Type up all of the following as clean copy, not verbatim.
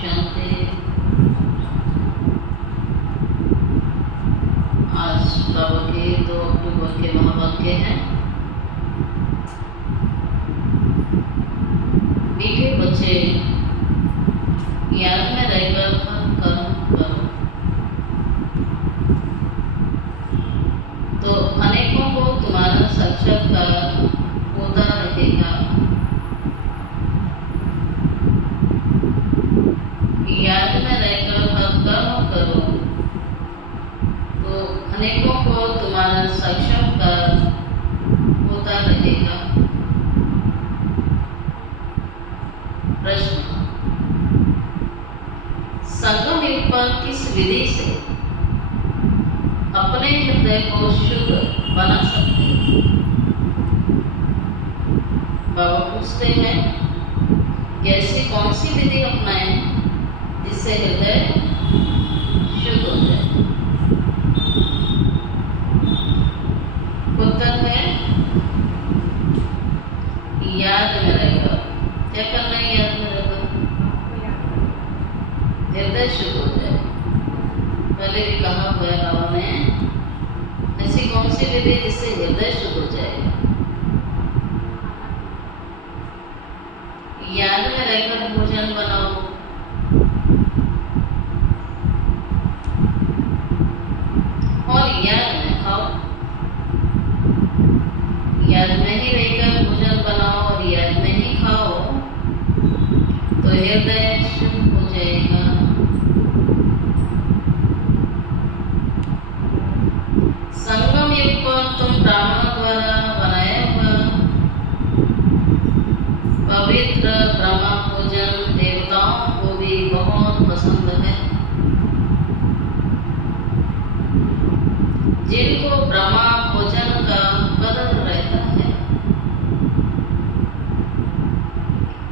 शांति। आज बाबा के 2 अक्टूबर के महावाक्य हैं। मीठे बच्चे, याद में रहकर हर कर्म करो तो अनेकों को तुम्हारा साक्षात्कार होता रहेगा। याद में रहकर हर कर्म करो तो अनेकों को तुम्हारा साक्षात्कार होता रहेगा। प्रश्न, संगम युग पर किस विधि से अपने हृदय को शुद्ध बना सकते हैं? बाबा पूछते हैं, ऐसी कौन सी विधि अपनाएं जिससे हृदय शुद्ध हो जाए? उत्तर है, याद में रहकर। क्या करना है याद में रहकर? हृदय शुद्ध हो जाए। पहले भी कहा हुआ है बाबा ने, ऐसी कौन सी विधि जिससे हृदय शुद्ध हो जाए? याद में रहकर भोजन बनाओ, और याद में खाओ। याद में ही रहकर भोजन बनाओ और याद में ही खाओ तो हृदय शुद्ध हो जाएगा। संगम युग पर तुम ब्राह्मणों द्वारा बनाया हुआ पवित्र ब्रह्मा भोजन देवताओं को भी बहुत पसंद है। जिनको ब्रह्मा भोजन का कदर रहता है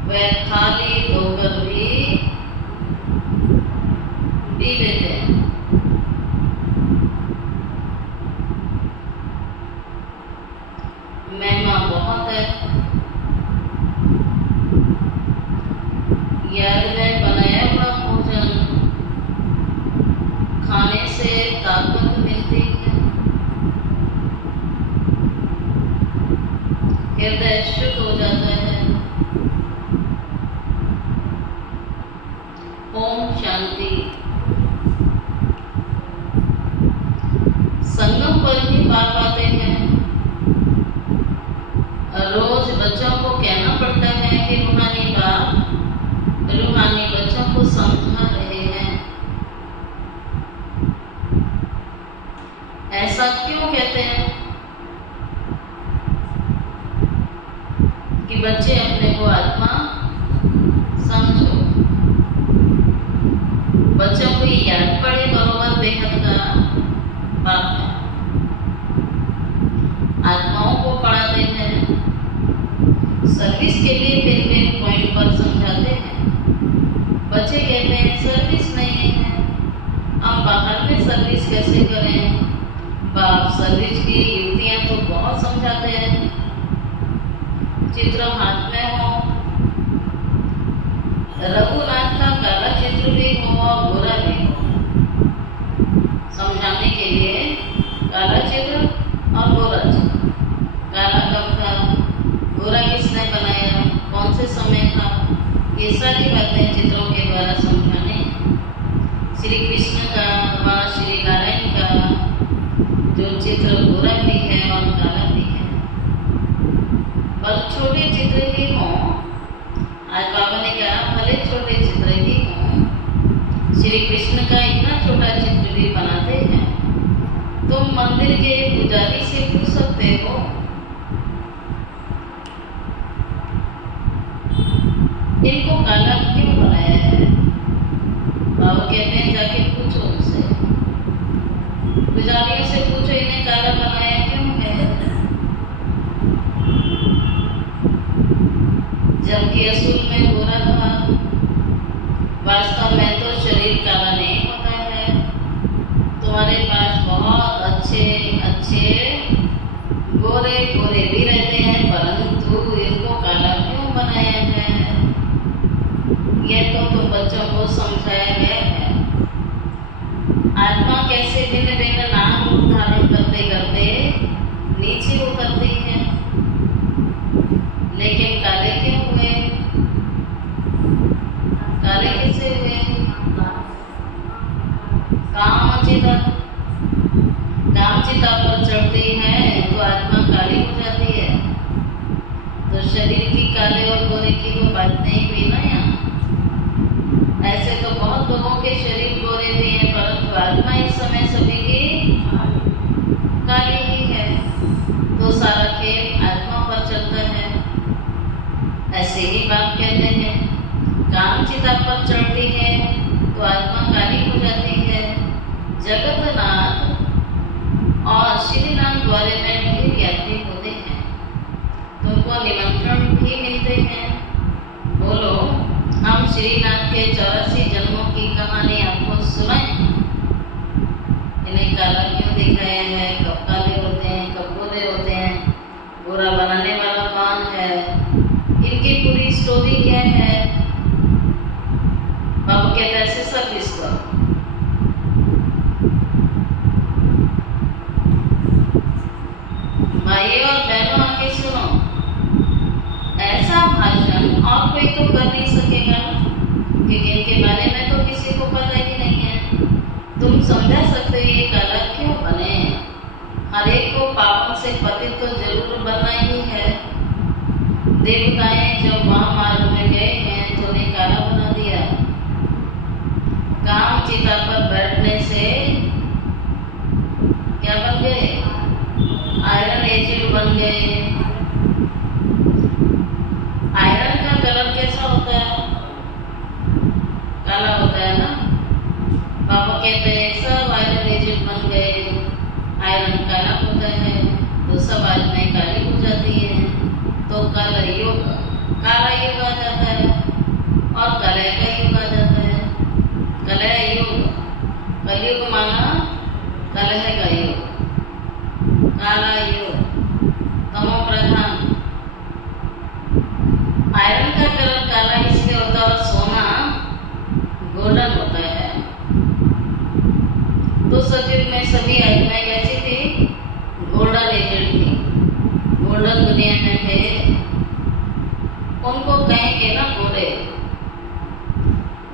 वे थाली धोकर भी पी लेते हैं। महिमा बहुत है। याद में बनाया हुआ भोजन खाने से ताकत मिलती है, हृदय शुद्ध हो जाता है। ओम शांति। संगम पर ही पा पाते हैं। रोज बच्चों को कहना पड़ता है कि रूहानी बाप रूहानी बच्चों को समझा रहे हैं। ऐसा क्यों कहते हैं कि बच्चे अपने को आत्मा समझो? बच्चों को ये याद पड़े बरोबर बेहद का बाप है। आत्माओं को पढ़ाते हैं, सर्विस के लिए पिन पॉइंट पर समझाते हैं। बच्चे कहते हैं सर्विस नहीं है, हम बाहर में सर्विस कैसे करें? बाप सर्विस की युक्तियां तो बहुत समझाते हैं। चित्र हाथ में हो, रघुनाथ का काला चित्र भी हो और गोरा भी हो, समझाने के लिए काला चित्र और गोरा चित्र। काला कब था, गोरा किसने बनाया, कौन से समय था, ये सारी बातें चित्रों के द्वारा समझाने। श्री कृष्ण का व श्री नारायण का जो चित्र गोरा भी है और काला भी है, पर छोटे चित्र ही हों। आज बाबा ने कहा भले छोटे चित्र ही हों, श्री कृष्ण का इतना छोटा चित्र भी बनाते हैं। तुम मंदिर के पुजारी से पूछ सकते हो, इनको काला क्यों बनाया है? बाबा कहते हैं जाके पूछो उनसे, पुजारियों से पूछो इन्हें काला बनाया क्यों है? जबकि असूल में गोरा था। वास्तव में तो शरीर काला नहीं होता है। तुम्हारे पास बहुत अच्छे अच्छे गोरे गोरे भी रहते हैं, परंतु इनको काला क्यों बनाया है? यह तो तुम बच्चों को समझाया गया है। आत्मा कैसे भिन्न भिन्न नाम रूप धारण करते करते नीचे उतरती है, लेकिन काले क्यों हुए? काले कैसे हुए? कामचिता पर चढ़ती है तो आत्मा काली हो जाती है। तो शरीर की काले और गोरे की तो बात नहीं हुई ना यहाँ। ऐसे तो बहुत लोगों के शरीर गोरे भी हैं, परंतु आत्मा इस समय सभी की काली ही है। तो सारा खेल आत्मा पर चलता है। ऐसे ही बाप कहते हैं, कामचिता पर चढ़ती है तो आत्मा काली हो जाती है। जगतनाथ और श्रीनाथ द्वारे में ढेर यात्री होते हैं, तुमको निमंत्रण भी मिलते हैं। बोलो, हम श्रीनाथ के 84 जन्मों की कहानी आपको सुनाएं। इन्हें काला क्यों दिखाया है? कब काले होते हैं, कब गोरे होते हैं? गोरा बनाने वाला कौन है? इनकी पूरी स्टोरी क्या है? बाबू कहते हैं ऐसे सब इसको भाइयों और बहनों आके सुनो। ऐसा भाषण और कोई तो कर नहीं सकेगा, क्योंकि इनके बारे में तो किसी को पता ही नहीं है। तुम समझा सकते हो ये काला क्यों बने? हर एक को पापों से पतित तो जरूर बनना ही है। देवताएं जब वहां मार्ग में गए हैं तो उन्हें काला बना दिया। कामचिता पर बैठने से क्या बन गए? आयरन एजेंट बन गए। आयरन का कलर कैसा होता है? काला होता है ना। पापा कहते हैं सब आयरन एजेंट बन गए, आयरन काला होता है तो सब आत्माएं काली हो जाती है। तो काला युग आ जाता है और कलह का युग आ जाता है। कलह युग, कलयुग माना कलह का युग, काला युग, तमो प्रधान। आयरन का कलर काला इसलिए होता है और सोना गोल्डन होता है। तो सतयुग में सभी आत्माएं कैसी थी? गोल्डन एजेंट थी, गोल्डन दुनिया में थे। उनको कहेंगे ना गोरे।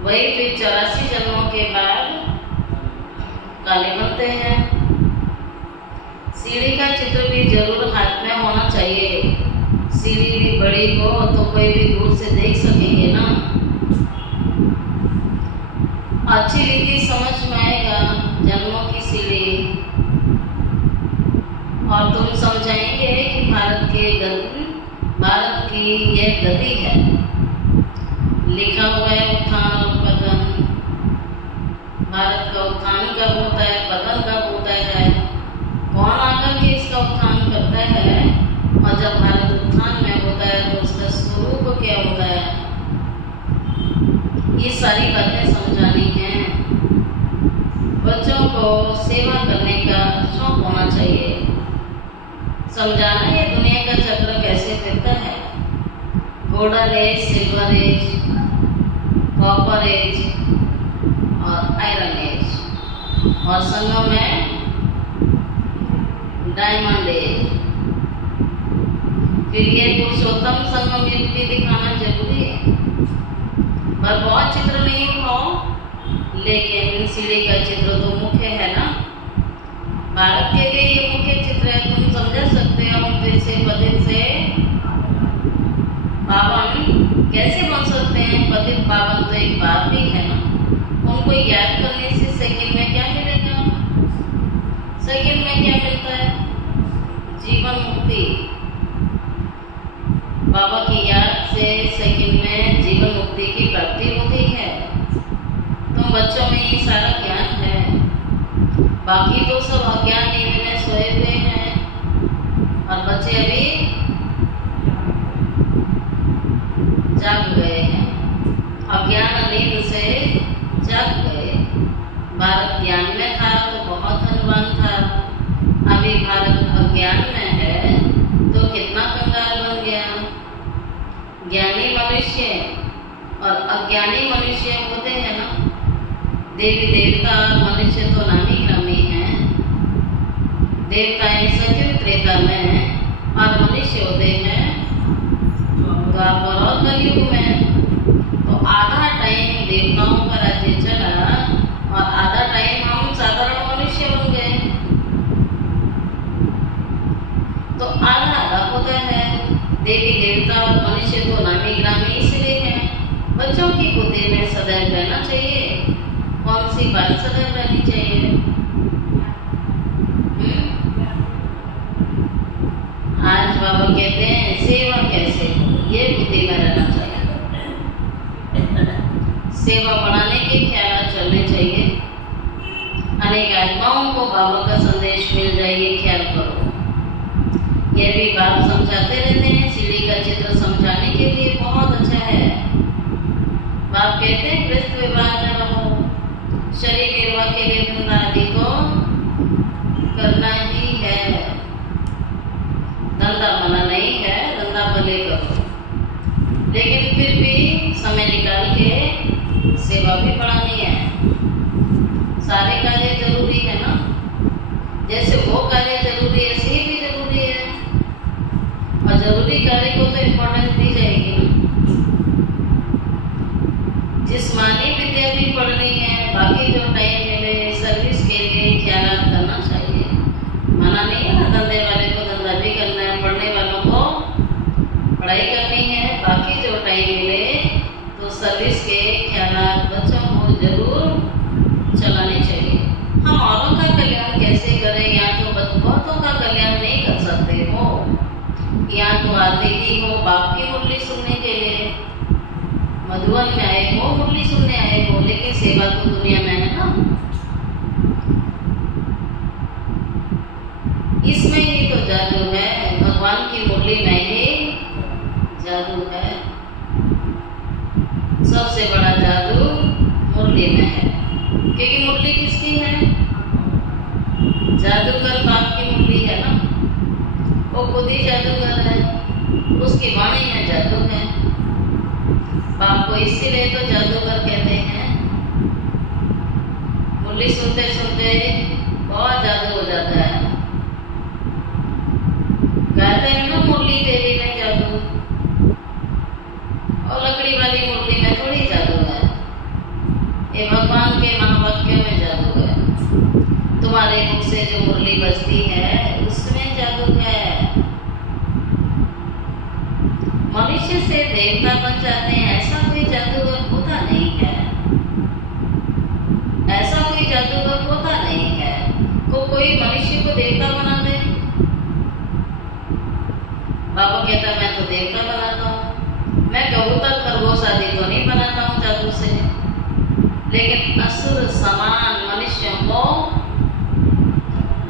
वही फिर 84 जन्मों के बाद काले बनते हैं। सीढ़ी का चित्र भी जरूर हाथ में होना चाहिए। सीढ़ी भी बड़ी हो तो कोई भी दूर से देख सकेंगे ना। अच्छी रीति समझ में आएगा जन्मों की सीढ़ी। और तुम समझाएंगे कि भारत की यह गति है। लिखा हुआ है उत्थान और पतन। भारत का उत्थान कब होता है, पतन कब होता है, कौन आकर के इसका उत्थान करता है, और जब भारत उत्थान में होता है तो उसका स्वरूप क्या होता है, ये सारी बातें समझानी हैं। बच्चों को सेवा करने का शौक होना चाहिए। समझाना ये दुनिया का चक्र कैसे फिरता है। Golden age, silver age, copper age और आयरन एज, और संगम में डायमंड एज। फिर ये पुरुषोत्तम संगम युग भी दिखाना जरूरी है। पर बहुत चित्र नहीं हो, लेकिन सीढ़ी का चित्र तो मुख्य है ना। भारत के लिए ये मुख्य चित्र है। तुम समझ सकते हो हम फिर से पतित से पावन कैसे बन सकते हैं। पतित पावन तो एक बात भी है ना। उनको याद करने से सेकंड में क्या मिलेगा? सेकंड में क्या मिलता है? जीवन मुक्ति। बाबा की याद से सेकंड में जीवन मुक्ति की प्राप्ति होती है। तुम बच्चों में ये सारा ज्ञान है, बाकी तो सब अज्ञान नींद में सोए हुए हैं। और बच्चे अभी जाग गए हैं, अज्ञान नींद से जाग गए। भारत ज्ञान में था तो बहुत धनवान था, अभी भारत अज्ञान में है तो कितना कंगाल बन गया। ज्ञानी मनुष्य और अज्ञानी मनुष्य होते हैं ना, देवी देवता मनुष्य तो नामी ग्रामी हैं। देवताएं सतयुग त्रेता में और मनुष्य होते हैं द्वापर और कलयुग में। तो आधा टाइम देवताओं का राज्य चला और आधा टाइम हम साधारण मनुष्य बन गए। तो आधा आधा होता है। देवी देवता और मनुष्य तो नामी ग्रामी इसलिए हैं। बच्चों की बुद्धि में सदैव रहना चाहिए। कौन सी बात सदैव रहनी चाहिए? आज बाबा कहते हैं सेवा कैसे हो, ये बुद्धि में रहना चाहिए। सेवा बढ़ाने के ख्याल चलने चाहिए। अनेक आत्माओं को बाबा का संदेश मिल जाए, ये ख्याल करो। ये भी बात समझाते रहते हैं। सीढ़ी का चित्र समझाने के लिए बहुत अच्छा है। बाप कहते हैं गृहस्थ विवाह न रहो, शरीर निर्वाह के लिए धंधा आदि को करना ही है। धंधा मना नहीं है, धंधा भले करो, लेकिन फिर भी समय निकाल के सेवा भी बढ़ानी है। सारे कार्य जरूरी है ना, जैसे वो कार्य जरूरी है ऐसे ही भी जरूरी है। और जरूरी कार्य को तो इम्पोर्टेंस दी जाएगी ना। जिस्मानी विद्या भी पढ़नी है, बाकी जो टाइम मिले सर्विस के लिए ख्याल करना चाहिए। मना नहीं है ना, धंधे वाले को धंधा भी करना है, पढ़ने वालों को पढ़ाई करनी है। बाकी जो टाइम मिले तो सर्विस के ख्याल बच्चों को जरूर चलाने चाहिए। हम औरों का कल्याण कैसे करें? या तो बहुतों का कल्याण नहीं कर सकते हो, या तो आते ही हो बाप की मुरली सुनने के लिए, मधुबन में आए हो, मुरली सुनने आए हो, लेकिन सेवा तो दुनिया में है ना। इसमें ही तो जादू है, भगवान की मुरली में ही जादू है। सबसे बड़ा जादू मुरली में है, क्योंकि मुरली किसकी है? जादूगर बाप की मुरली है ना। वो खुद ही जादूगर है, उसकी वाणी में जादू है। बाप को इसीलिए तो जादूगर कहते हैं। मुरली सुनते सुनते बहुत जादू हो जाता है। गाते हैं ना मुरली तेरी में जादू, और लकड़ी वाली मुरली में थोड़ी जादू है। ये भगवान के महावाक्यों में जादू है। तुम्हारे मुख से जो मुरली बजती है उसमें जादू है। मनुष्य से देवता बन जाते हैं, ऐसा कोई जादूगर होता नहीं है। ऐसा कोई जादूगर होता नहीं है कोई मनुष्य को देवता बना दे। बाबा कहता मैं तो देवता बनाता हूँ, मैं कबूतर खरगोश आदि को नहीं बनाता हूँ जादू से, लेकिन असुर समान मनुष्यों को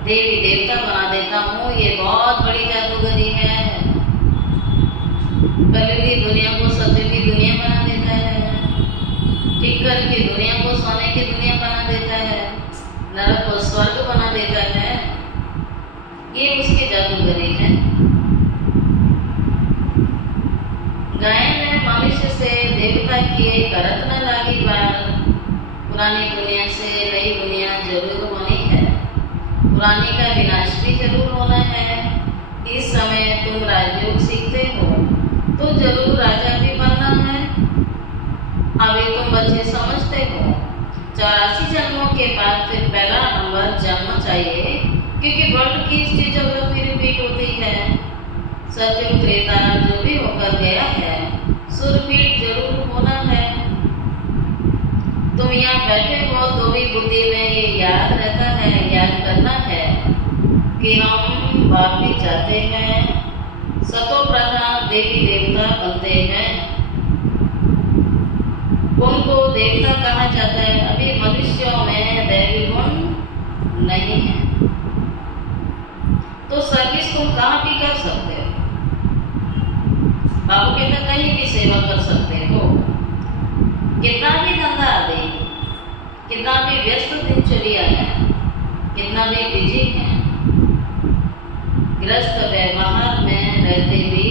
देवी देवता बना देता हूँ। ये बहुत बड़ी जादूगरी है। कलयुगी दुनिया को सतयुगी दुनिया बना देता है, टिक्कर की दुनिया को सोने की दुनिया बना देता है, नरक को स्वर्ग बना देता है। ये उसकी जादूगरी है। गायन ने मनुष्य से देवता किए करत न लागी बार। पुरानी दुनिया से नई दुनिया जरूर होनी है, पुरानी का विनाश भी जरूर होना है। इस समय तुम राजयोग सीखते हो तो जरूर राजा भी बनना है। अभी तुम बच्चे समझते हो 84 जन्मों के बाद फिर पहला नंबर जन्म चाहिए, क्योंकि वर्ल्ड की हिस्ट्री ज्योग्राफी रिपीट होती है। सतयुग त्रेता जो भी होकर गया है सो रिपीट जरूर होना है। तुम यहाँ बैठे हो तो भी बुद्धि में ये याद रहता है, याद करना है कि हम वापिस जाते हैं, सतो प्रधान देवी देवता बनते हैं। उनको देवता कहा जाता है। अभी मनुष्यों में दैवी गुण नहीं है, तो सर्विस तुम कहाँ भी कर सकते हो। बाबू कहता कहीं भी सेवा कर सकते हो। कितना भी धंधा दे, कितना भी व्यस्त दिनचर्या है, कितना भी बिजी है, गृहस्थ व्यवहार में रहते भी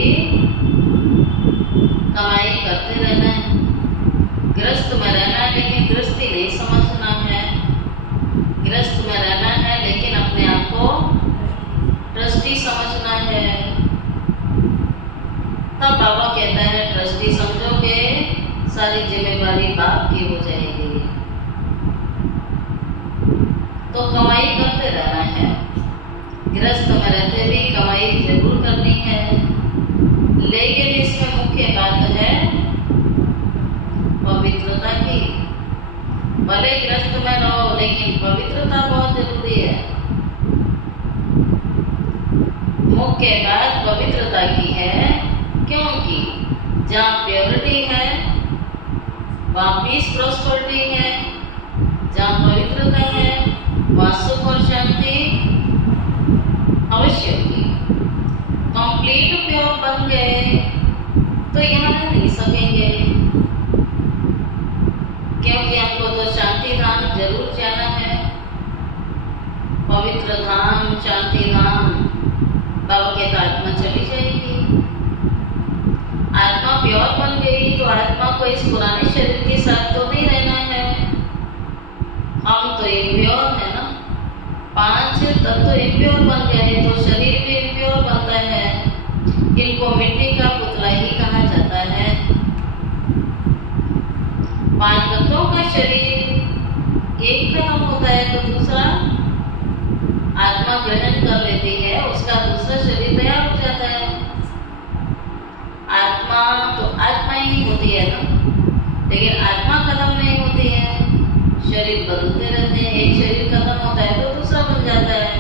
कमाई करते रहना है। ग्रस्त में रहना है लेकिन गृहस्थी नहीं समझना है। ग्रस्त में रहना है लेकिन अपने आप को ट्रस्टी समझना है। तब बाबा कहता है ट्रस्टी समझोगे सारी जिम्मेवारी बाप की हो जाएगी। तो कमाई करते रहना है, गृहस्थ में रहते भी कमाई जरूर करनी है, लेकिन इसमें मुख्य बात है पवित्रता की। भले गृहस्थ में रहो लेकिन पवित्रता बहुत जरूरी है। मुख्य बात पवित्रता की है, क्योंकि जहाँ प्योरिटी है वहाँ पीस प्रॉस्पेरिटी है, जहाँ पवित्रता है वहाँ सुख और शांति अवश्य होगी। कंप्लीट प्योर बन गए तो यहाँ रह नहीं सकेंगे, क्योंकि हमको तो शांति धाम जरूर जाना है। पवित्र धाम, शांति धाम, बाबा के तो आत्मा चली जाएगी। आत्मा प्योर बन गई तो आत्मा को इस पुराने शरीर के साथ तो नहीं रहना है। हम तो इम्प्योर है ना, 5 तत्व इम्प्योर बन गए तो शरीर भी इम्प्योर बनता है। इनको मिट्टी का पुतला ही कहा जाता है। 5 तत्वों का शरीर एक खत्म होता है तो दूसरा आत्मा ग्रहण कर लेती है, उसका दूसरा शरीर तैयार हो जाता है। आत्मा तो आत्मा ही होती है ना, लेकिन आत्मा खत्म नहीं होती है, शरीर बदलते रहते हैं। एक शरीर खत्म होता है तो दूसरा बन जाता है।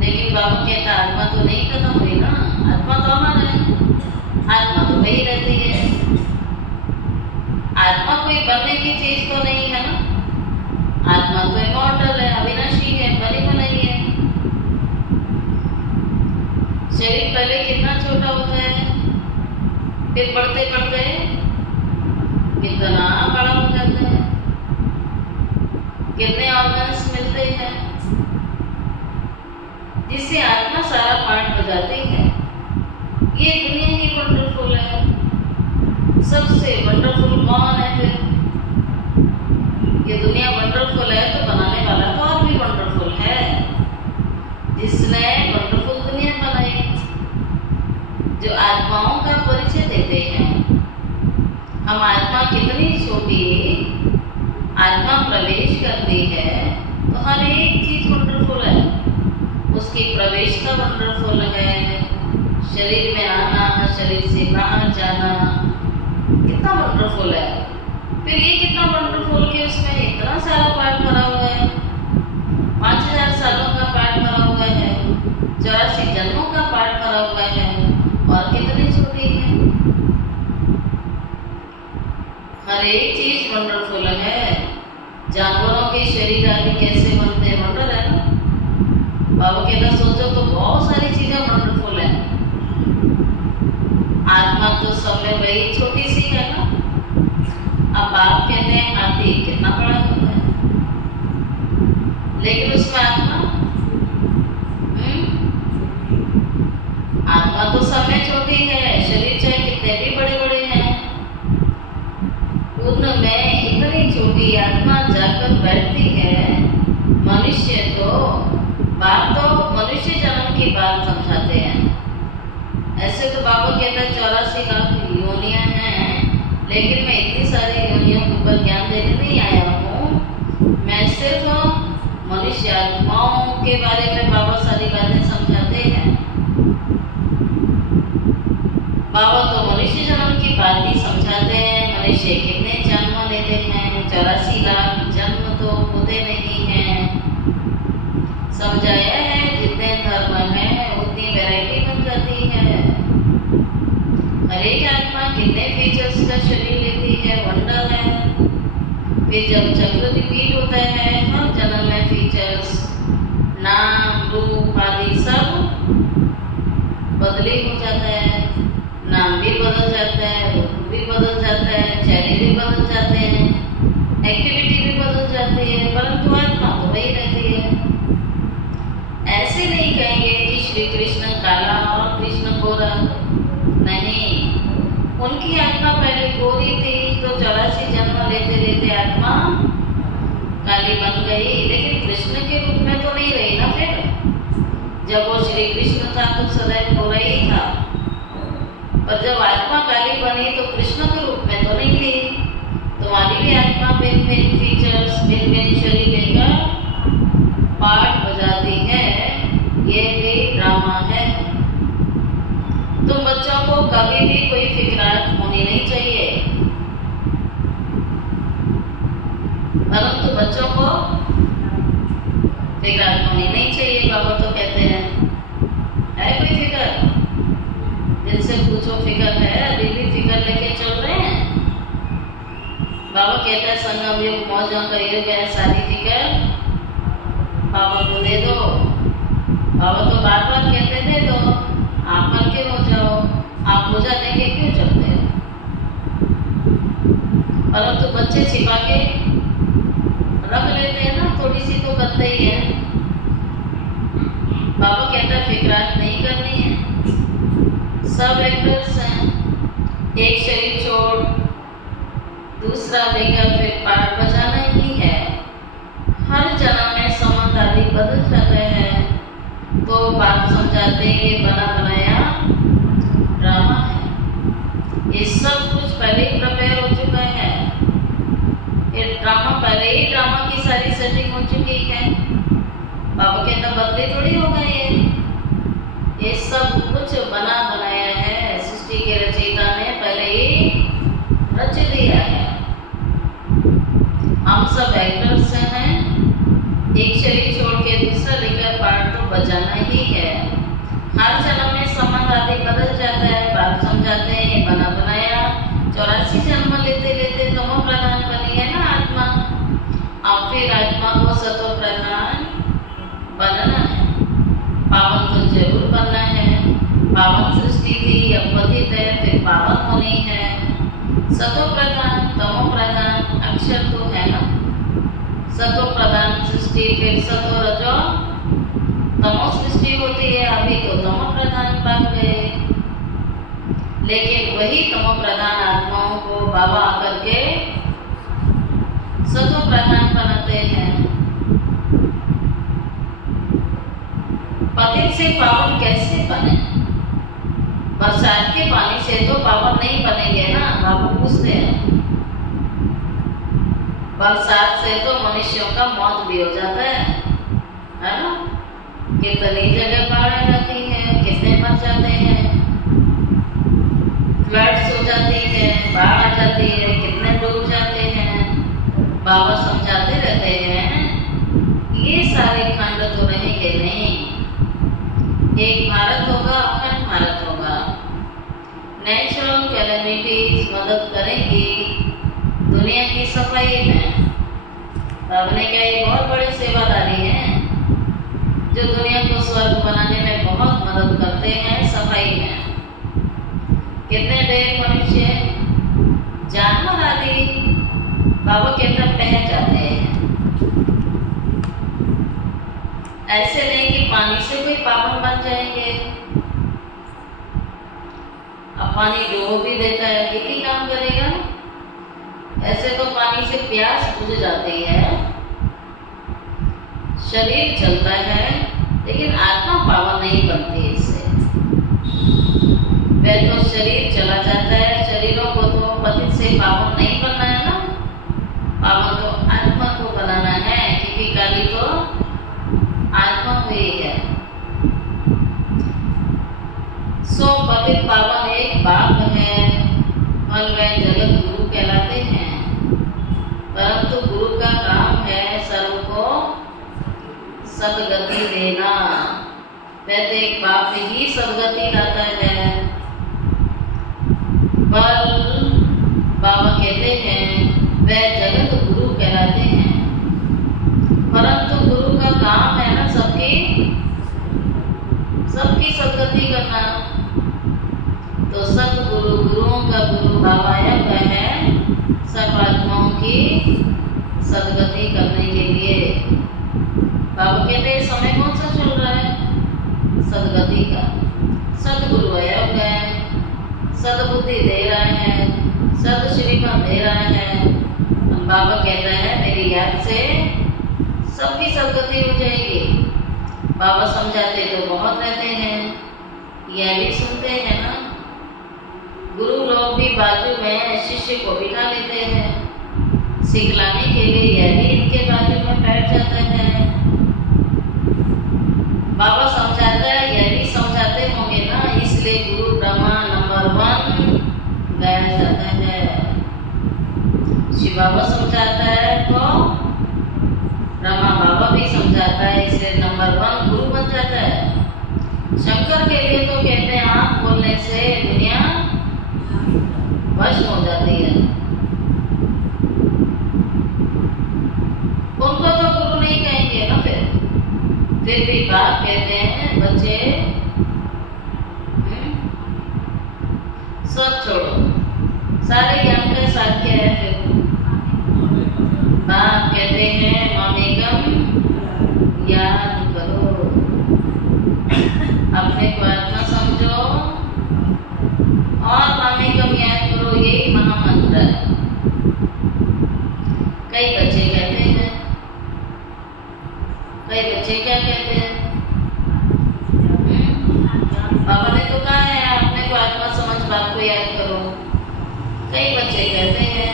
लेकिन बाबा कहता आत्मा तो नहीं खत्म हुई ना, आत्मा तो अमर है, आत्मा तो वही रहती है। आत्मा कोई बनने की चीज तो नहीं है ना, आत्मा तो इमॉर्टल है, अविनाशी है, बनी बनाई है। शरीर पहले कितना छोटा होता है, फिर बढ़ते बढ़ते कितना बड़ा हो जाता है। कितने ऑर्गन्स मिलते हैं जिससे आत्मा सारा पार्ट बजाती है। ये दुनिया ही वंडरफुल है। सबसे वंडरफुल कौन है फिर? ये दुनिया वंडरफुल है तो बनाने वाला तो और भी वंडरफुल है, जिसने वंडरफुल दुनिया बनाई। जो आत्माओं का परिचय देते हैं, हम आत्मा कितनी छोटी आत्मा प्रवेश करती है तो हर एक चीज वंडरफुल है। उसकी प्रवेशता वंडरफुल है, शरीर में आना, शरीर से बाहर जाना कितना वंडरफुल है। फिर ये कितना वंडरफुल कि उसमें इतना सारा पार्ट भरा हुआ है। 5000 सालों का पार्ट भरा हुआ है, 84 जन्मों का पार्ट भरा हुआ है, और कितनी छोटी है। हर एक चीज वंडरफुल है। जानवरों के शरीर आदि कैसे बनते हैं, वंडर है ना। बाबा कहता सोचो तो बहुत सारी चीजें वंडरफुल है। आत्मा तो सब में वही छोटी सी है ना। अब बाप कहते हैं हाथी कितना बड़ा होता है, लेकिन उसमें आत्मा आत्मा तो सब में छोटी है। शरीर चाहे कितने भी बड़े बड़े हैं, उनमें इतनी छोटी आत्मा जाकर बैठती है। मनुष्य तो बाप तो मनुष्य जन्म की बात समझाते हैं। ऐसे तो बाबा कहता 84 लाख योनियां हैं, लेकिन मैं इतनी सारी योनियों के ऊपर ज्ञान देने नहीं आया हूँ। मैं सिर्फ मनुष्य आत्माओं के बारे में बाबा सारी बातें समझाते हैं। बाबा तो मनुष्य जन्म की बात ही समझाते हैं। मनुष्य कितने जन्म लेते हैं, 84 लाख जन्म तो होते नहीं हैं। समझाया है जितने धर्म है उतनी वैरायटी बन जाती है। हर एक आत्मा कितने फीचर्स का शरीर लेती है, वंडर है। फिर जब चक्र रिपीट होता है हर जन्म में फीचर्स, नाम, रूप आदि सब बदली हो जाता है। नाम भी बदल जाता है, रूप भी बदल जाता है, चेहरे भी बदल जाते हैं, एक्टिविटी भी बदल जाती है, परंतु आत्मा तो वही रहती है। ऐसे नहीं कहेंगे कि श्री कृष्ण काला और कृष्ण गोरा, नहीं। उनकी आत्मा पहले गोरी थी तो 84 धीरे आत्मा काली बन गई, लेकिन कृष्ण के रूप में तो नहीं रही ना। फिर जब वो श्री कृष्ण था तो सदैव गोरा ही था, पर जब आत्मा काली बनी तो कृष्ण के रूप में तो नहीं थी। तुम्हारी भी आत्मा भिन्न भिन्न फीचर्स, भिन्न भिन्न शरीर लेकर पार्ट बजाती है, ये भी ड्रामा है। तुम बच्चों को कभी भी कोई फिक्रात होनी नहीं चाहिए, परंतु बच्चों को फिक्रात होनी नहीं चाहिए। बाबा तो कहते हैं है कोई फिक्र, जिनसे पूछो फिक्र है, अभी भी फिक्र लेके चल रहे हैं। बाबा कहता है संगम युग मौजों का युग है, सारी फिक्र बाबा को दे दो। बाबा तो बार बार कहते थे तो आप हल्के हो जाओ, आप बोझा लेके क्यों चलते हो। परंतु बच्चे छिपा के रख लेते हैं ना, थोड़ी सी तो करते ही है। बाबा कहता है फिक्रात नहीं करनी है, सब एक्टर्स हैं, एक शरीर छोड़ दूसरा लेकर फिर पार्ट बजाना ही है। हर जन्म में संबंध आदि बदल जाते हैं, तो बात समझाते हैं ये बना बनाया ड्रामा है। ये सब कुछ पहले ही प्रिपेयर हो चुका है, ये ड्रामा पहले ही ड्रामा की सारी सेटिंग हो चुकी है। बाबा कहता बदले थोड़ी हो गए, ये सब कुछ बना बनाया है, सृष्टि के रचयिता ने पहले ही रच दिया है। हम सब एक्टर्स हैं, एक शरीर छोड़ के दूसरा लेकर पार्ट तो बजाना ही है। हर जन्म में संबंध आदि बदल जाता है, बात समझाते हैं ये बना बनाया। 84 जन्म लेते लेते तमो प्रधान बनी है ना आत्मा, अब फिर आत्मा को सतो प्रधान बनना है। पावन तो जरूर बनना है, पावन सृष्टि थी अब पतित है, फिर पावन होनी है। सतो प्रधान तमो प्रधान अक्षर तो है ना, सतो प्रधान सृष्टि, फिर सतो रजो तमो सृष्टि होती है। अभी तो तमो प्रधान बन गए, लेकिन वही तमो प्रधान आत्माओं को बाबा आकर के सतो प्रधान बनाते हैं। पतित से पावन कैसे बने? बरसात के पानी से तो पावन नहीं बनेंगे ना, बाबू पूछते हैं। बरसात से तो मनुष्यों का मौत भी हो जाता है ना। कितनी जगह बाढ़ आ जाती है, कितने मर जाते हैं, फ्लड्स हो जाती है, बाढ़ आ जाती है, कितने डूब जाते हैं। बाबा समझाते रहते हैं ये सारे खंड तो रहेंगे नहीं, एक भारत होगा, अखंड भारत होगा। नेचुरल कैलेमिटीज मदद करेंगी दुनिया की सफाई में। बाबा ने क्या ये बहुत बड़े सेवादारी हैं जो दुनिया को स्वर्ग बनाने में बहुत मदद करते हैं सफाई में। कितने ढेर मनुष्य जानवर आदि बाबा के अंदर बह जाते हैं। ऐसे नहीं कि पानी से कोई पावन बन जाएंगे। अब पानी डुबो भी देता है, एक ही काम करेगा। ऐसे तो पानी से प्यास बुझ जाती है, शरीर चलता है, लेकिन आत्मा पावन नहीं बनती इससे। वह तो शरीर चला जाता है, शरीरों को तो पतित से पावन नहीं बनना है ना, पावन तो आत्मा को बनाना है, क्योंकि काली तो आत्मा हुई है। सो पतित पावन एक बाप है, फल व जगत गुरु कहलाते हैं। परंतु गुरु का काम है सर्व को सदगति देना। वैसे एक बाप ही सदगति लाता है। पर बाबा कहते हैं वह जगत गुरु कहलाते हैं, परंतु गुरु का काम है ना सबकी सदगति करना। तो सतगुरु, गुरुओं का गुरु बाबा है सब आत्माओं की सदगति करने के लिए। बाबा कहते हैं समय कौन सा चल रहा है? सदगति का। सतगुरु है, सदबुद्धि दे रहा है, सद श्रीमत दे रहा है। बाबा कहता है मेरी याद से सबकी सदगति हो जाएगी। बाबा समझाते तो बहुत रहते हैं, यह भी सुनते हैं ना। गुरु लोग भी बाजू में शिष्य को बिठा लेते हैं, सिखलाने के लिए यह भी इनके बाजू में बैठ जाता है। बाबा समझाता है, यह भी समझाते होंगे ना, इसलिए गुरु ब्रह्मा नंबर 1 गाया जाता है। शिव बाबा समझाता है तो ब्रह्मा बाबा भी समझाता है, इसलिए नंबर 1 गुरु बन जाता है। शंकर के लिए तो कहते हैं आँख बोलने से दुनिया वश हो जाती है। उनको तो गुरु नहीं कहेंगे ना। फिर भी बाप कहते हैं बच्चे सब छोड़ो, सारे ज्ञान का साथ क्या है। फिर बाप कहते हैं मामेकम याद करो, अपने को आत्मा समझो और मामेकम याद करो, यही महामंत्र है। कई बच्चे कहते हैं, कई बच्चे क्या कहते हैं, बाबा ने तो कहा है अपने को आत्मा समझ, बाप को याद करो। कई बच्चे कहते हैं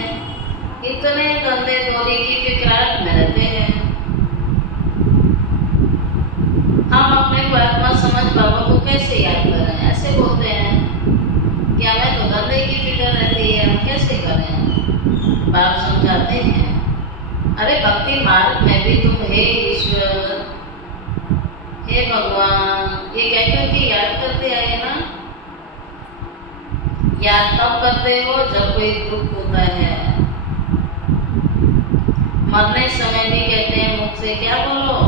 इतने धंधे दौरी की फिक्राहट में रहते हैं, हम अपने को आत्मा समझ बाबा को कैसे याद करें। ऐसे बोलते हैं कि हमें तो धंधे की फिक्र रहती है, हम कैसे करें। बाप समझाते हैं अरे भक्ति मार्ग में भी तुम हे ईश्वर, हे भगवान ये कहकर के याद करते आए ना। याद तब करते हो जब कोई दुख होता है। मरने समय भी कहते हैं मुख से क्या बोलो,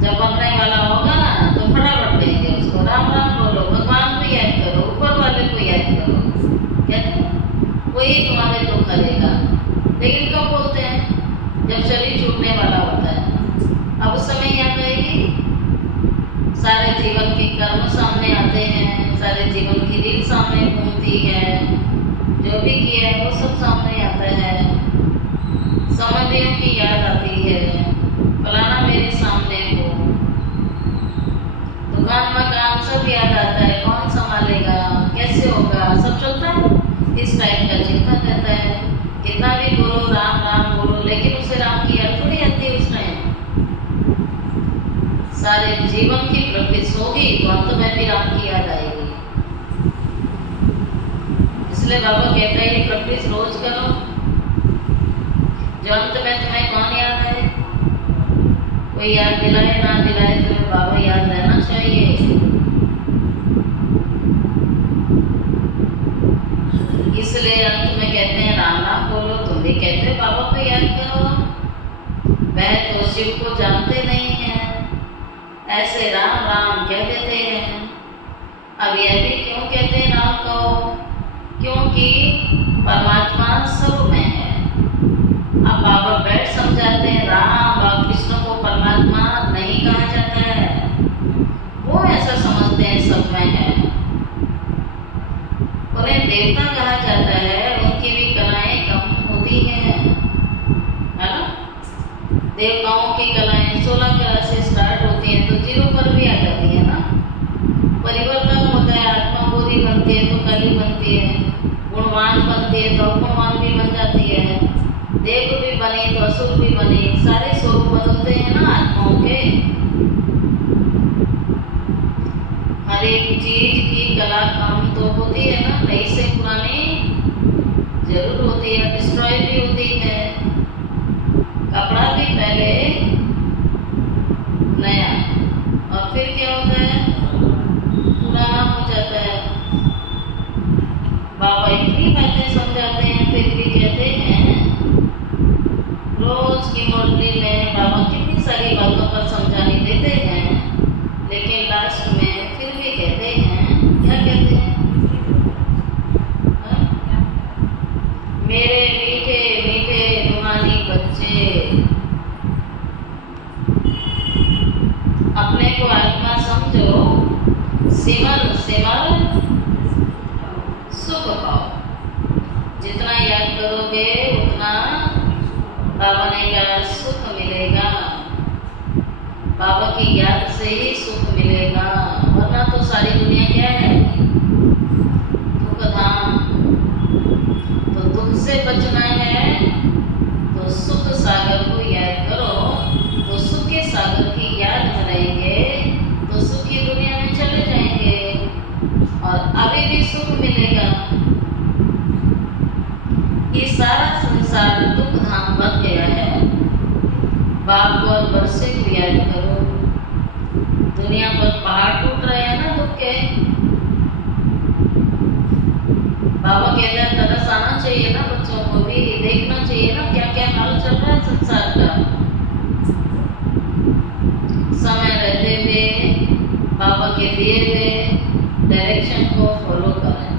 जब मरने वाला होगा ना तो फटाफट कहेंगे उसको राम राम बोलो, भगवान को याद करो, ऊपर वाले को याद करो, कहते वही तुम्हारे दुख करेगा। लेकिन कब बोलते हैं, जब शरीर छूटने वाला होता है। अब उस समय याद आएगी, सारे जीवन के कर्म सामने आते हैं, सारे जीवन की रील सामने घूमती है, जो भी किया है वो सब सामने आता है। समझियों की याद आती है, फलाना मेरे सामने हो, दुकान मकान सब याद आता है, कौन संभालेगा, कैसे होगा, सब चलता है। इस टाइप का चिंतन रहता है। कितना भी बोलो राम राम बोलो, लेकिन उसे राम की याद थोड़ी आती है उस टाइम। सारे जीवन की प्रैक्टिस होगी तो अंत में भी राम की याद आएगी। इसलिए बाबा कहते हैं प्रैक्टिस रोज करो, जो अंत में तुम्हें कौन याद आए, कोई याद दिलाए ना दिलाए, तुम्हें बाबा याद रहना चाहिए। इसलिए अंत में कहते हैं राम नाम बोलो, तुम भी कहते हो बाबा को याद करो। वह तो शिव को जानते नहीं हैं, ऐसे राम राम कह देते हैं। अब यह भी क्यों कहते हैं राम को, क्योंकि परमात्मा सब में है। अब बाबा बैठ समझाते हैं राम और कृष्ण को परमात्मा नहीं कहा जाता है, वो ऐसा समझते हैं सब में है। उन्हें देवता कहा जाता है, उनकी भी कलाएं कम होती हैं, है ना। देवताओं की कलाएं 16 कला से स्टार्ट होती हैं तो 0 पर भी आ जाती है ना। परिवर्तन होता है, आत्मा बुरी बनती है तो कली बनती है, गुणवान बनती है तो गुणवान भी बन जाती है, देव भी बने तो असुर भी बने, सारे स्वरूप बदलते हैं ना आत्माओं के। हर एक चीज की कला कम तो होती है ना, नई से पुरानी जरूर होती है, डिस्ट्रॉय भी होती है। कपड़ा भी पहले नया और फिर क्या होता है, पुराना हो जाता है। बाबा इतनी बातें समझाते हैं फिर भी कहते हैं, रोज की मुरली में बाबा कितनी सारी बातों पर समझाने देते हैं, लेकिन लास्ट में फिर भी कहते हैं, क्या कहते हैं, मेरे मीठे मीठे रूहानी बच्चे, अपने को आत्मा समझो, सिमर सिमर सुख पाओ। जितना याद करोगे उतना बाबा ने कहा सुख मिलेगा, बाबा की याद से ही सुख मिलेगा, वरना तो सारी दुनिया क्या है, दुख धाम। तो दुख से बचना है तो सुख सागर को याद करो, तो सुख के सागर की याद में रहेंगे तो सुख की दुनिया में चले जाएंगे और अभी भी सुख मिलेगा। ये सारा संसार दुख धाम बन गया है। बाप और वर्षे को याद करो, दुनिया पर पहाड़ टूट रहे हैं ना दुख के। बाबा कहते हैं तरस आना चाहिए ना, बच्चों को भी देखना चाहिए ना क्या क्या हाल चल रहा है संसार का। समय रहते हुए बाबा के दिए हुए डायरेक्शन को फॉलो करें,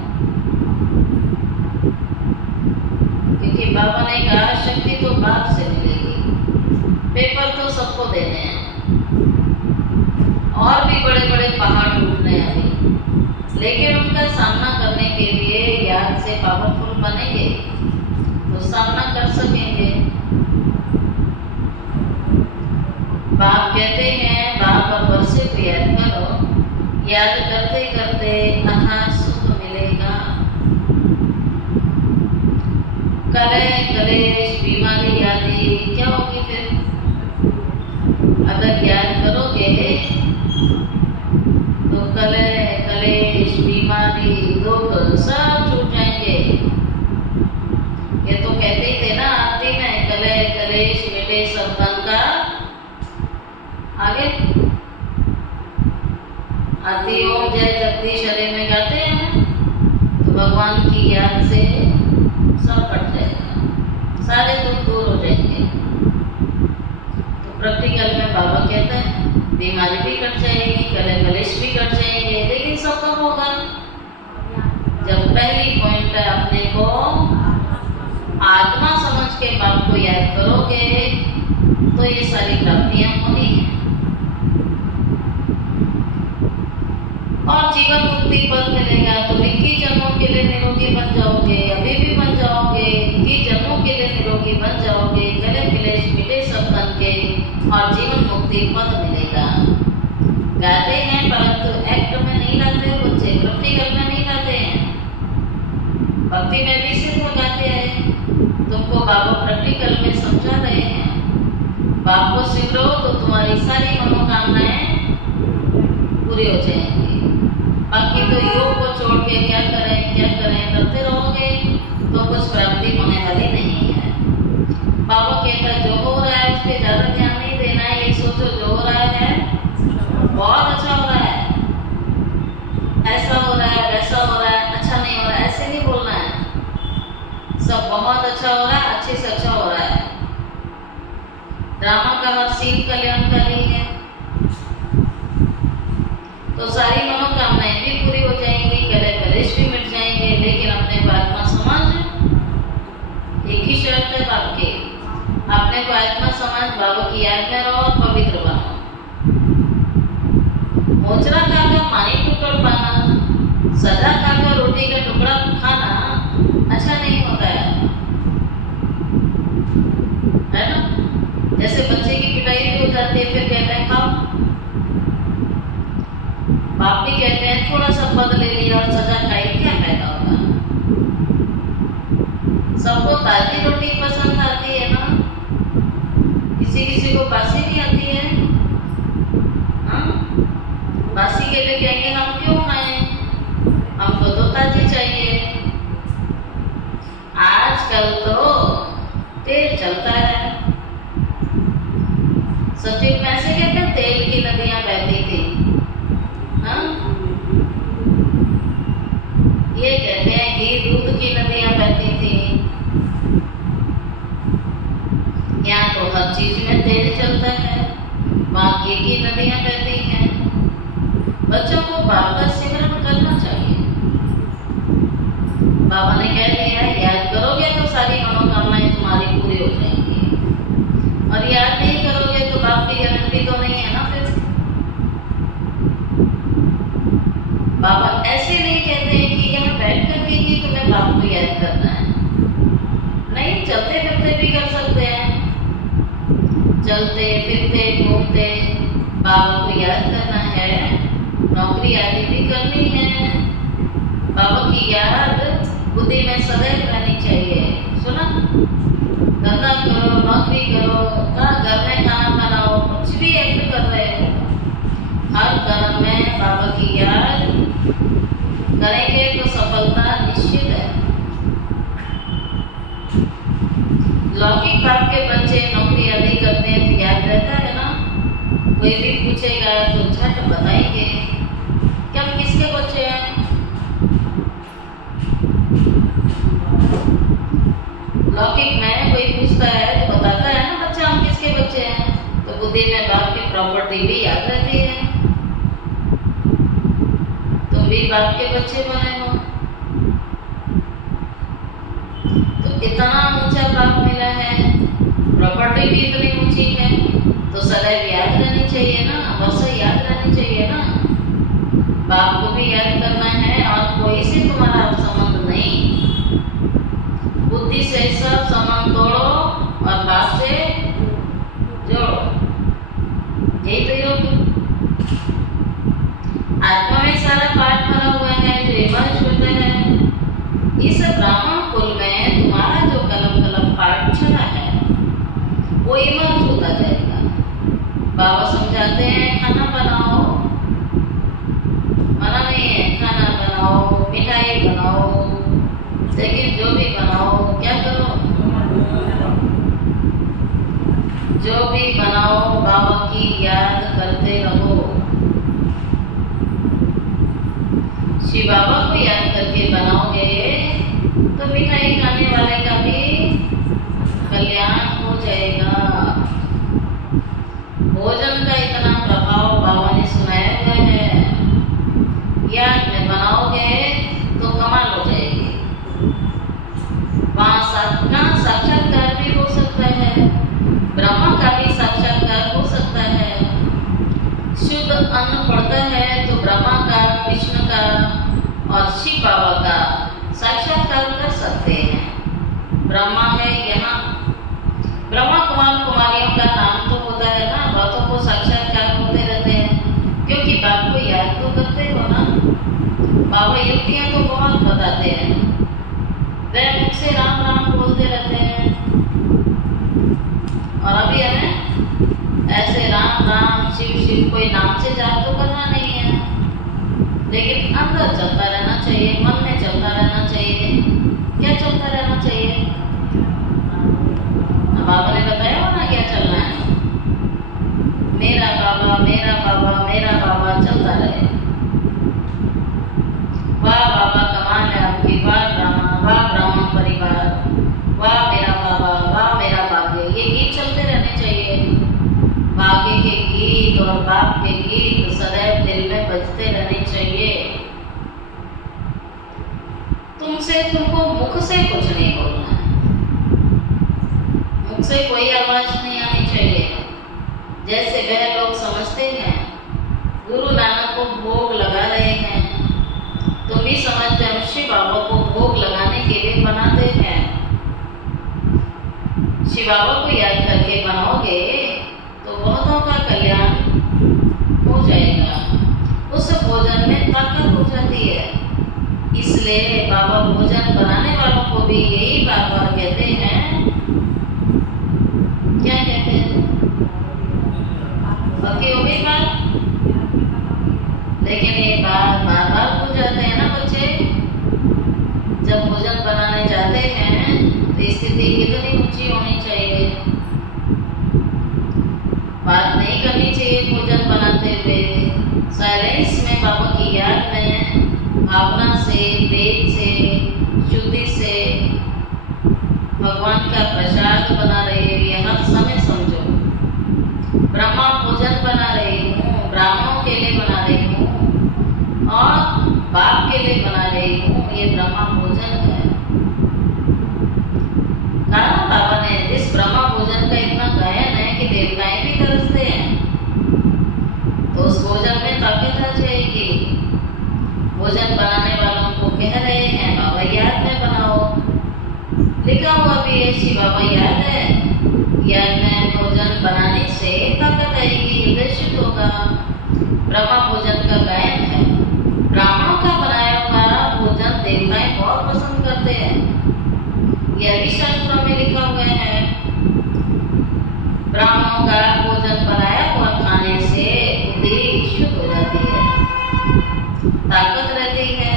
क्योंकि बाबा ने कहा शक्ति तो बाप से मिलेगी, पेपर तो सबको देने हैं और भी बड़े बड़े पहाड़ टूटने हैं अभी, लेकिन उनका सामना करने के लिए याद से पावरफुल बनेंगे तो सामना कर सकेंगे। बाप कहते हैं बाप और वर्षे को याद करो, याद करते करते अथाह सुख मिलेगा। कलह कलेश बीमारी आदि क्या होगी फिर, अगर याद करोगे तो कलह कलेश बीमारी दुख सब छूट जाएंगे। ये तो कहते ही थे ना आरती में, कलह कलेश मिटे सब तन का। आगे आरती ओम जय जगदीश हरे में गाते हैं तो भगवान की याद से सब कट जाएगा, सारे दुख दूर हो जाएंगे। तो प्रैक्टिकल में बाबा कहता है बीमारी भी कट जाएगी, कलह कलेश भी कट जाएंगे, लेकिन सब कब होगा, जब पहली पॉइंट है अपने को आत्मा समझ के बाप को याद करोगे तो ये सारी प्राप्तियां होनी है और जीवन मुक्ति पद मिलेगा। तो 21 जन्मों के लिए निरोगी बन जाओगे, अभी भी बन जाओगे, 21 जन्मों के लिए निरोगी बन जाओगे, कलह कलेश मिटे सब तन के और जीवन मुक्ति पद मिलेगा। गाते हैं परंतु एक्ट में नहीं लाते हो बच्चे, प्रैक्टिकल में नहीं लाते हैं। भक्ति में भी सिर्फ गाते हैं, तुमको बाबा प्रैक्टिकल में समझा रहे हैं। बाप को सिमरो तो तुम्हारी सारी मनोकामनाएं पूरी हो जाएंगी। बाकी तो योग को छोड़ के क्या करें करते रहोगे तो कुछ प्राप्ति होने वाली नहीं है। बाबा कहता जो हो रहा है उस पर ज्यादा ध्यान नहीं देना है, ये सोचो जो हो रहा है बहुत अच्छा हो रहा है, ऐसा हो रहा है वैसा हो रहा है, अच्छा नहीं हो रहा है, ऐसे नहीं बोलना है। सब बहुत अच्छा हो रहा है, अच्छे से अच्छा हो रहा है। ड्रामा का हर सीन कल्याणकारी है तो सारी मनोकामनाएं भी पूरी हो जाएंगी, कलह कलेश भी मिट जाएंगे, लेकिन अपने को आत्मा समझ, एक ही शर्त है बाप की, अपने को आत्मा समझ, बाबा की याद में रहो और पवित्र बनो। मोचरा खाकर पानी टुकड़ पाना, सजा खाकर रोटी का टुकड़ा खाना अच्छा नहीं होता है ना। जैसे बच्चे की पिटाई भी हो जाती है, फिर कहते हैं खाओ। बाप भी कहते हैं थोड़ा सा पद ले लिया और सजा खाई, क्या फायदा होगा। सबको ताजी रोटी पसंद आती है ना, किसी किसी को बासी भी आती है। हाँ, बासी के लिए कहेंगे हम क्यों खाएं, हमको तो ताजी चाहिए। आजकल तो तेल चलता है, सतयुग में ऐसे कहते हैं तेल की नदियां बहती थी। हाँ? ये कहते हैं घी दूध की नदियां बहती थी। यहाँ तो हर चीज में तेल चलता है, वहाँ घी की नदियां बहती हैं। बच्चों को बाप का सिमरन करना चाहिए। बाबा ने कह दिया याद करोगे तो सारी मनोकामनाएं तुम्हारी पूरी हो जाएंगी, और याद नहीं करोगे तो बाप की गारंटी तो नहीं है ना। फिर बाबा ऐसे नहीं कहते हैं कि यहाँ बैठ करके ही तुम्हें बाप को याद करना है, नहीं, चलते फिरते भी कर सकते हैं। चलते फिरते घूमते बाबा को याद करना है, नौकरी आदि भी करनी है। बाबा की याद बुद्धि में सदैव रहनी चाहिए। सुना, धंधा करो, नौकरी करो, घर में खाना बनाओ, कुछ भी एक्ट कर रहे हो, हर कर्म में बाबा की याद करेंगे तो सफलता निश्चित है। लौकिक बाप के बच्चे नौकरी आदि करते हैं तो याद रहता है ना, कोई भी पूछेगा तो झट बताएंगे कि हम किसके बच्चे हैं। लौकिक में कोई पूछता है तो बताता है ना बच्चा हम किसके बच्चे हैं, तो बुद्धि में बाप की प्रॉपर्टी भी याद रहती है। तुम भी बाप के बच्चे बने हो, तो इतना ऊंचा बाप मिला है, प्रॉपर्टी भी इतनी ऊंची है, तो सदैव याद रहनी चाहिए ना, बस याद रहनी चाहिए ना। बाप को भी याद करना है और कोई से तुम्हारा संबंध नहीं, बुद्धि से सब संबंध तोड़ो और बाप से जोड़ो, यही तो योग। आत्मा में सारा पाठ भरा हुआ है जो इमर्ज होता है। इस ब्राह्मण कुल में तुम्हारा जो कलम कलम पाठ चला है वो इमर्ज होता जाएगा। बाबा समझाते हैं खाना बनाओ, मना नहीं है, खाना बनाओ, मिठाई बनाओ, लेकिन जो भी बनाओ क्या करो, जो भी बनाओ बाबा की याद करते रहो। शिव बाबा को याद करके बनाओगे तो मिठाई खाने वाले का भी कल्याण हो जाएगा। भोजन का इतना प्रभाव बाबा ने सुनाया हुआ है, याद में बनाओगे तो कमाल हो जाएगी। वहाँ सबका साक्षात्कार भी हो सकता है, ब्रह्मा का भी साक्षात्कार हो सकता है। शुद्ध अन्न पड़ता है तो ब्रह्मा का, कृष्ण का और शिव बाबा का साक्षात्कार कर सकते हैं। ब्रह्मा है यहाँ, ब्रह्मा कुमार कुमारियों का नाम तो होता है ना, बातों को साक्षात्कार होते रहते हैं, क्योंकि बाप को याद तो करते हो ना। बाबा युक्तियाँ तो बहुत बताते हैं, वे मुख से राम राम बोलते रहते हैं, और अभी हमें ऐसे राम राम शिव शिव कोई नाम से जाप तो करना नहीं है, लेकिन अंदर चलता रहना चाहिए, मन में चलता रहना चाहिए। क्या चलता रहना चाहिए? बाबा ने बताया हो ना क्या चलना है, मेरा बाबा मेरा बाबा मेरा बाबा चलता रहे। वाह बाबा कमाल है आपकी, वाह ब्राह्मण, वाह ब्राह्मण परिवार, वाह मेरा बाबा, वाह मेरा भाग्य, ये गीत चलते रहने चाहिए। भाग्य के गीत और बाप के गीत सदैव दिल में बजते रहने चाहिए। तुमको मुख से कुछ नहीं बोलना है, मुख से कोई आवाज नहीं आनी चाहिए। जैसे वह लोग समझते हैं गुरु नानक को भोग लगा रहे हैं, तुम भी समझते हो शिव बाबा को भोग लगाने के लिए बनाते हैं। शिव बाबा को याद करके बनाओगे तो बहुतों का कल्याण हो जाएगा। उस भोजन में ताकत हो जाती है, इसलिए बाबा भोजन बनाने वालों को भी यही बार बार कहते हैं, क्या कहते हैं, बाकी हो गई बात, लेकिन ये बार बार भूल जाते हैं ना बच्चे। जब भोजन बनाने जाते हैं तो स्थिति कितनी ऊंची होनी चाहिए, बात नहीं करनी चाहिए भोजन बनाते हुए, साइलेंस में बाबा की याद में भावना से, प्रेम से, शुद्धि से भगवान का प्रसाद बना रहे हैं, ये हर समय समझो। ब्रह्मा भोजन बना रही हूँ, ब्राह्मणों के लिए बना रही हूँ और बाप के लिए बना रही हूँ, ये ब्रह्मा भोजन है। कहा बाबा ने इस ब्रह्मा भोजन का इतना गायन है कि देवताएं भी तरसते हैं, तो उस भोजन में ताकत आ जाएगी। भोजन बनाने वालों को कह रहे हैं बाबा याद में बनाओ, लिखा हुआ भी है शिव बाबा याद है, याद में भोजन बनाने का ब्रह्मा भोजन का गायन है। ब्राह्मणों का बनाया हुआ भोजन देवताएं बहुत पसंद करते हैं। यह भी शास्त्रों में लिखा हुआ है। ब्राह्मणों का भोजन बनाया हुआ खाने से बुद्धि शुद्ध हो जाती है, ताकत रहती है।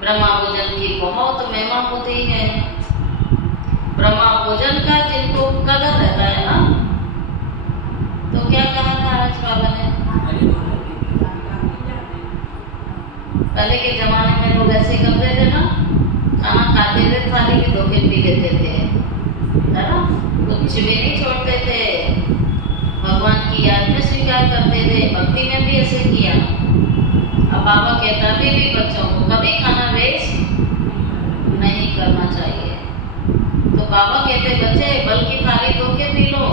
ब्रह्मा भोजन की बहुत महिमा होती है। ब्रह्मा भोजन का जिनको कदर रहता है ना, तो क्या कहा था आज बाबा ने? पहले के जमाने में लोग ऐसे करते थे ना, खाना खाते थे थाली के धोखे पी लेते थे, है ना, कुछ भी नहीं छोड़ते थे, भगवान की याद में स्वीकार करते थे, भक्ति में भी ऐसे किया। अब बाबा कहता भी बच्चों को कभी खाना वेस्ट नहीं करना चाहिए। तो बाबा कहते बच्चे बल्कि थाली धो के पी लो।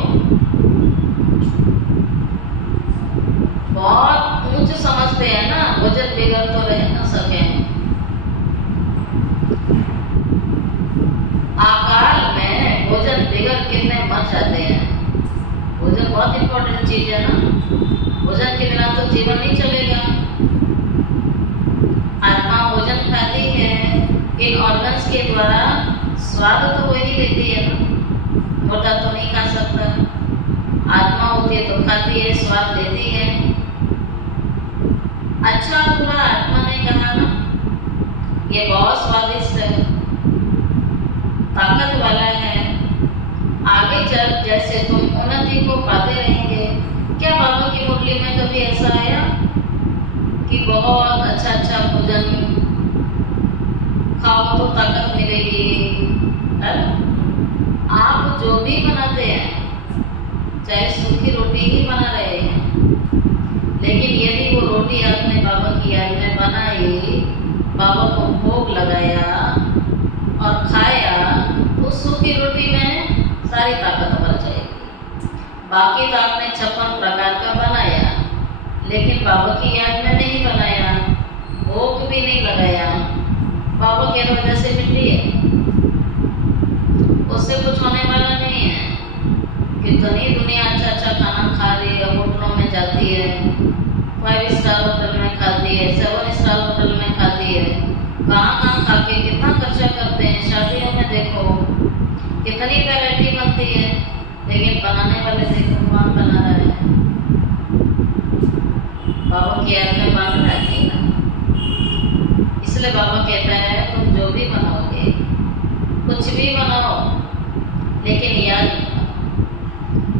बहुत ऊंच समझते हैं ना, भोजन बिगड़ तो रह न सके। अकाल में भोजन बिगड़ कितने मर जाते हैं। भोजन बहुत इंपॉर्टेंट चीज है ना, भोजन के बिना तो जीवन नहीं चलेगा। आत्मा भोजन खाती है, इन ऑर्गन्स के द्वारा स्वाद तो वही लेती है ना, मुर्दा तो नहीं खा सकता। आत्मा होती है तो खाती है, स्वाद लेती है। अच्छा बुरा आत्मा ने कहा ना, ये बहुत स्वादिष्ट है, ताकत वाला है, आगे चल जैसे तुम उन्नति को पाते रहेंगे। क्या बाबा की मुरली में कभी ऐसा आया कि बहुत अच्छा भोजन खाओ तो ताकत मिलेगी? है? आप जो भी बनाते हैं, चाहे सूखी रोटी ही बना रहे हैं, लेकिन यदि वो रोटी आपने बाबा की याद में बनाई, बाबा को भोग लगाया और खाया, तो सूखी रोटी में सारी ताकत भर जाएगी। बाकी तो आपने 56 प्रकार का बनाया, लेकिन बाबा की याद में नहीं बनाया, भोग भी नहीं लगाया, बाबा के वजह से मिट्टी है, उससे कुछ होने वाला नहीं है। कितनी दुनिया अच्छा खाना खा रही है, होटलों में जाती है, 5 स्टार होटल में खाती है, 7 स्टार होटल में खाती है, कहाँ खा के कितना खर्चा करते हैं। शादियों में देखो कितनी वैरायटी बनती है, लेकिन बनाने वाले देखो कौन बना रहा है? बाबा की याद में बन रहा है ना। इसलिए बाबा कहता है तुम जो भी बनाओगे, कुछ भी बनाओ, लेकिन याद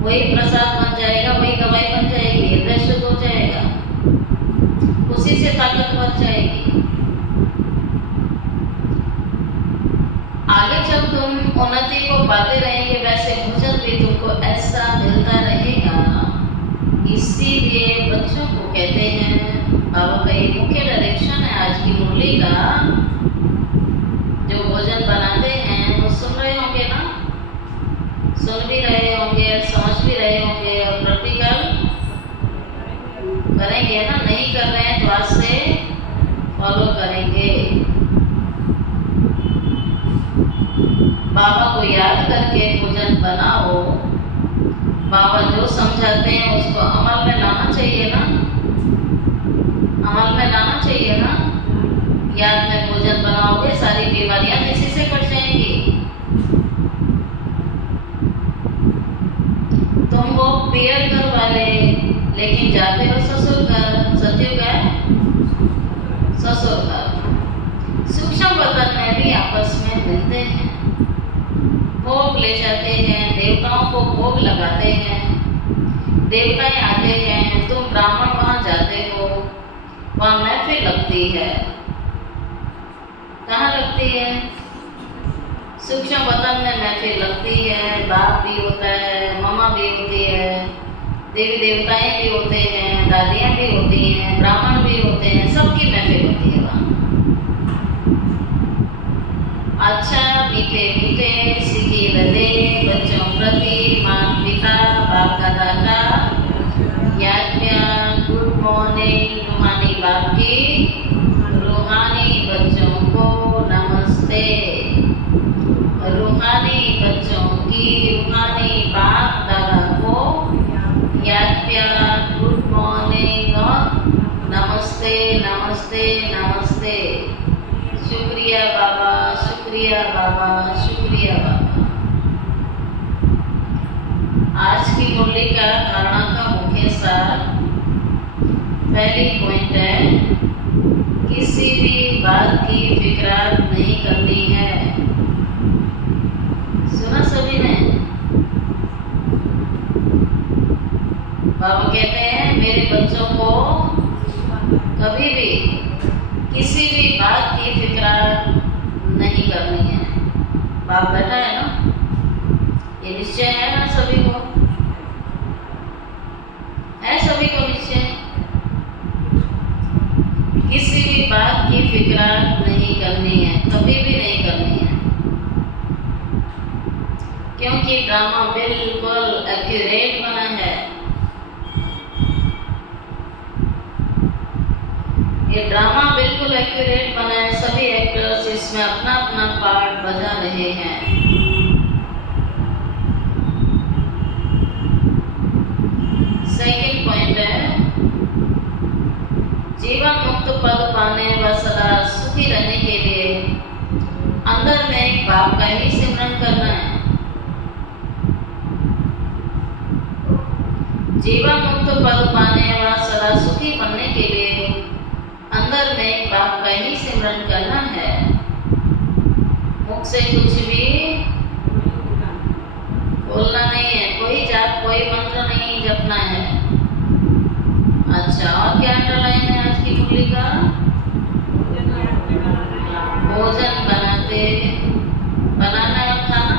वही प्रसाद बन जाएगा, वही दवाई बन जाएगी, हृदय शुद्ध हो जाएगा, उसी से ताकत बढ़ जाएगी। आगे जब तुम उन्नति को पाते रहेंगे, वैसे भोजन भी तुमको ऐसा मिलता रहेगा। इसीलिए बच्चों को कहते हैं, बाबा का ये मुख्य डायरेक्शन है आज की मुरली का, जो भोजन बनाते हैं वो सुन रहे होंगे ना, सुन भी रहे होंगे, समझ भी रहे होंगे और प्रैक्टिकल करेंगे ना। नहीं कर रहे हैं तो आज से फॉलो करेंगे। बाबा को याद करके भोजन बनाओ। बाबा जो समझाते हैं उसको अमल में लाना चाहिए ना, अमल में लाना चाहिए ना। याद में भोजन बनाओगे, सारी बीमारियां इसी से कट जाएंगी। तुम वो पियर घर वाले, लेकिन जाते हो ससुर घर, सतयुग है ससुर घर। सूक्ष्म वतन में भी आपस में मिलते हैं, भोग ले जाते हैं, देवताओं को भोग लगाते हैं, देवताएं आते हैं, तुम ब्राह्मण वहां जाते हो, वहां महफिल लगती है। कहाँ लगती है? सूक्ष्म वतन में महफिल लगती है। बाप भी होता है, मामा भी होती है, देवी देवताएं भी होते हैं, दादियां भी होती हैं, ब्राह्मण भी होते हैं, सबकी महफिल होती है वहाँ। अच्छा मीठे मीठे सीखी हृदय बच्चों प्रति माता पिता बाप दादा का याद प्यार। गुड मॉर्निंग रूहानी बाप की रूहानी बच्चों को नमस्ते। रूहानी बच्चों की रूहानी बाप दादा को याद प्यार। Good morning. बाबा, शुक्रिया बाबा, शुक्रिया बाबा। आज की मुरली का धारणा का मुख्य सार, पहली पॉइंट है, किसी भी बात की फिक्रात नहीं करनी है। सुना सभी ने? बाबा कहते हैं मेरे बच्चों को कभी भी किसी भी बात की फिक्रात नहीं करनी है। बाप बैठा है ना, ये निश्चय है ना सभी को? है सभी को निश्चय? किसी भी बात की फिक्रात नहीं करनी है, कभी भी नहीं करनी है, क्योंकि ड्रामा बिल्कुल एक्यूरेट बना है। ये ड्रामा बिल्कुल एक्यूरेट बना है, सभी एक्टर्स इसमें अपना अपना पार्ट बजा रहे हैं। सेकंड पॉइंट है, जीवन मुक्त पद पाने व सदा सुखी रहने के लिए अंदर में एक बाप का ही सिमरन करना है। जीवन मुक्त पद पाने व सदा सुखी बनने के लिए अंदर में एक बाप का ही सिमरन करना है। मुख से कुछ भी बोलना नहीं है, कोई जाप कोई मंत्र नहीं जपना है। अच्छा, और क्या अंडरलाइन है आज की मुरली का? भोजन बनाते, बनाना और खाना,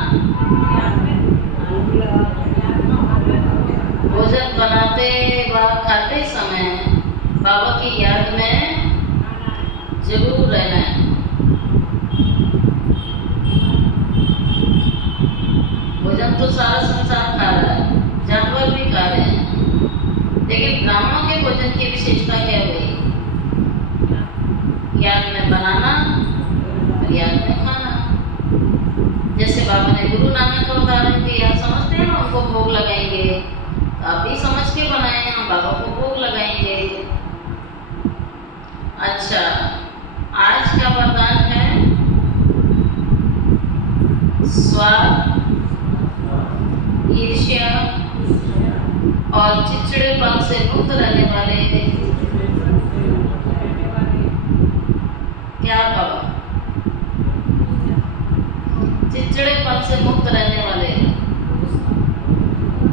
भोजन बनाते व खाते समय बाबा की याद में जरूर रहना है। भोजन तो सारा संसार खा रहा है, जानवर भी खा रहे हैं, लेकिन ब्राह्मणों के भोजन की विशेषता क्या हुई? याद में बनाना और याद में खाना। जैसे बाबा ने गुरु नानक का उदाहरण दिया, समझते हैं ना, उनको भोग लगाएंगे, तो आप भी समझ के बनाए, हम बाबा को भोग लगाएंगे। अच्छा, आज का वरदान है स्वार्थ, ईर्ष्या और चिड़चिड़ेपन से मुक्त रहने वाले। क्या कहो? चिड़चिड़ेपन से मुक्त रहने वाले,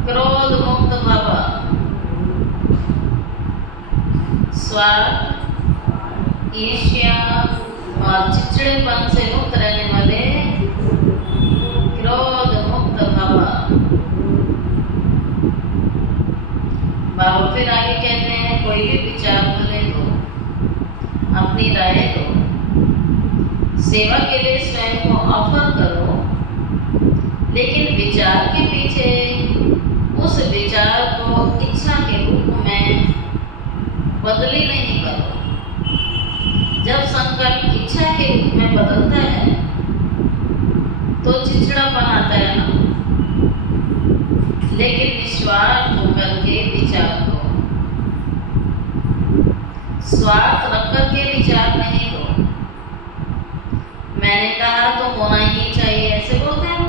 क्रोध मुक्त भव, स्वार्थ, ईर्ष्या और चिड़चिड़ेपन से मुक्त रहने वाले, क्रोध मुक्त भव। बाबा फिर आगे कहते हैं, कोई भी विचार भले दो, अपनी राय दो, सेवा के लिए स्वयं को ऑफर करो, लेकिन विचार के पीछे उस विचार को इच्छा के रूप में बदली नहीं करो। जब संकल्प इच्छा के रूप में बदलता है तो चिड़चिड़ापन आता है ना, लेकिन निस्वार्थ होकर के विचार दो, स्वार्थ रख कर के विचार नहीं दो। मैंने कहा तो होना ही चाहिए, ऐसे बोलते हैं।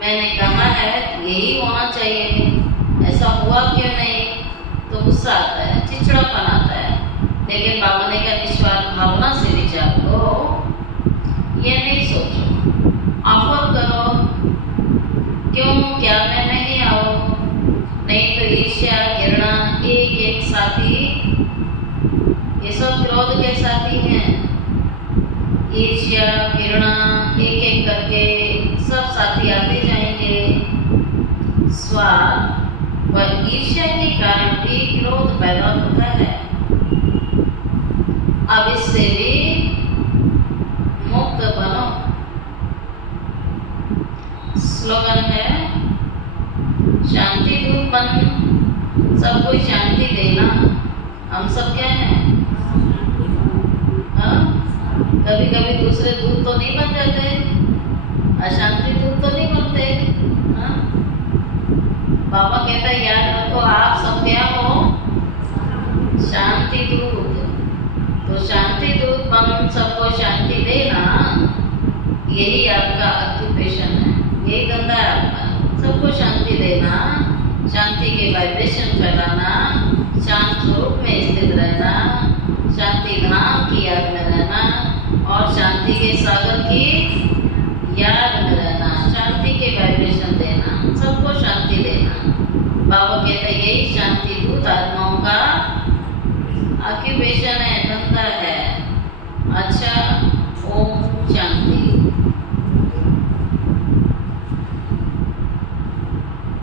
मैंने कहा है तो यही होना चाहिए, ऐसा हुआ क्यों नहीं, तो गुस्सा आता है, चिड़चिड़ापन आता है। लेकिन बाबा ने कहा निस्वार्थ भावना से विचार करो, ये नहीं सोचो, ऑफर करो, क्यों क्या मैं नहीं आऊँ, नहीं तो ईर्ष्या घृणा एक एक साथी, ये सब क्रोध के साथी हैं। ईर्ष्या घृणा एक एक करके सब साथी आते जाएंगे। स्वार्थ व ईर्ष्या के कारण भी क्रोध पैदा होता है। अब इससे भी मुक्त बनो। स्लोगन है, शांति दूत बन, सबको शांति देना। हम सब क्या हैं? हाँ, कभी कभी दूसरे दूत तो नहीं बन जाते, अशांति दूत तो नहीं बनते। हाँ, बाबा कहता है याद रखो, आप सब क्या हो? शांति दूत। तो शांति दूत हम सबको शांति देना, यही आपका ऑक्यूपेशन है, यही धंधा है आपका। सबको शांति देना, शांति के वाइब्रेशन फैलाना, शांत रूप में स्थित रहना, शांति धाम की याद में रहना और शांति के सागर की याद में रहना, शांति के वाइब्रेशन देना, सबको शांति देना। बाबा कहते हैं यही शांति दूत आत्माओं का ऑक्यूपेशन है, धंधा है। अच्छा,